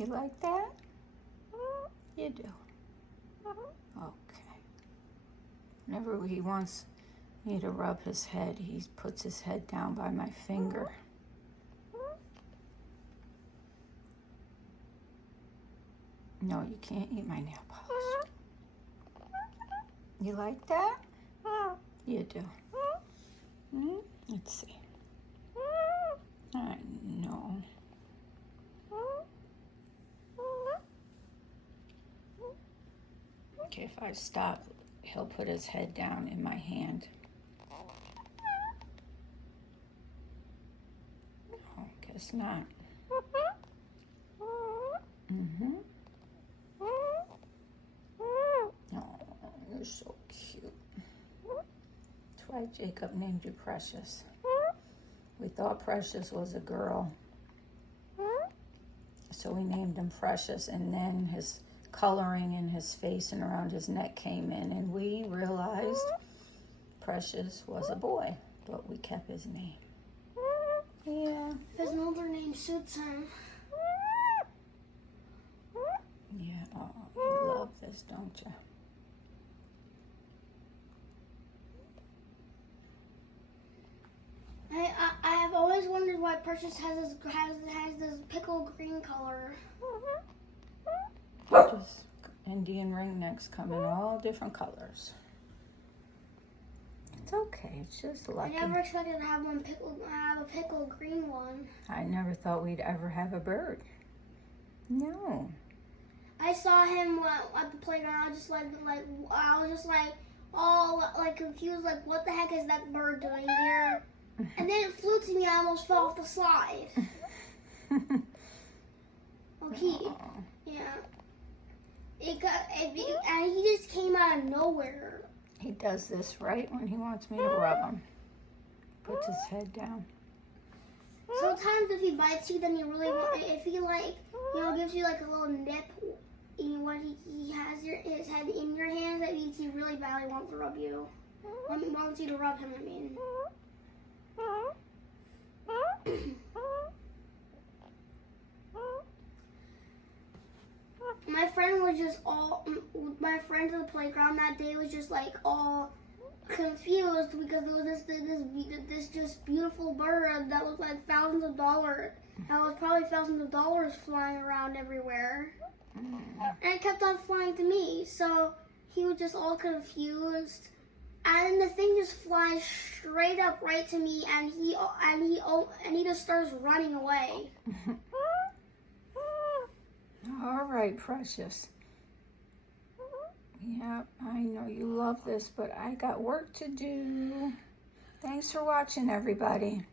You like that? You do. Okay. Whenever he wants me to rub his head, he puts his head down by my finger. No, you can't eat my nail polish. You like that? You do. Let's see. I know. Okay, if I stop, he'll put his head down in my hand. Oh, guess not. Oh, you're so cute. That's why Jacob named you Precious. We thought Precious was a girl, so we named him Precious, and then his coloring in his face and around his neck came in, and we realized Precious was a boy, but we kept his name. Yeah. His older name suits him. Yeah, oh, you love this, don't you? I have always wondered why Precious has this pickle green color. Just Indianringnecks come in all different colors. It's okay, it's just lucky. I never expected to have a pickle green one. I never thought we'd ever have a bird. No. I saw him at the playground. I was just all confused, like, what the heck is that bird doing here? And then it flew to me. I almost fell off the slide. Okay, yeah. And he just came out of nowhere. He does this right when he wants me to rub him. Puts his head down. Sometimes if he bites you, then if he gives you like a little nip, when he has his head in your hand, that means he really badly wants to rub you. Wants you to rub him, I mean. My friend at the playground that day was just like all confused because there was this just beautiful bird that looked like thousands of dollars. That was probably thousands of dollars flying around everywhere. And it kept on flying to me, so he was just all confused. And the thing just flies straight up right to me, and he just starts running away. All right, Precious. Yeah, I know you love this, but I got work to do. Thanks for watching, everybody.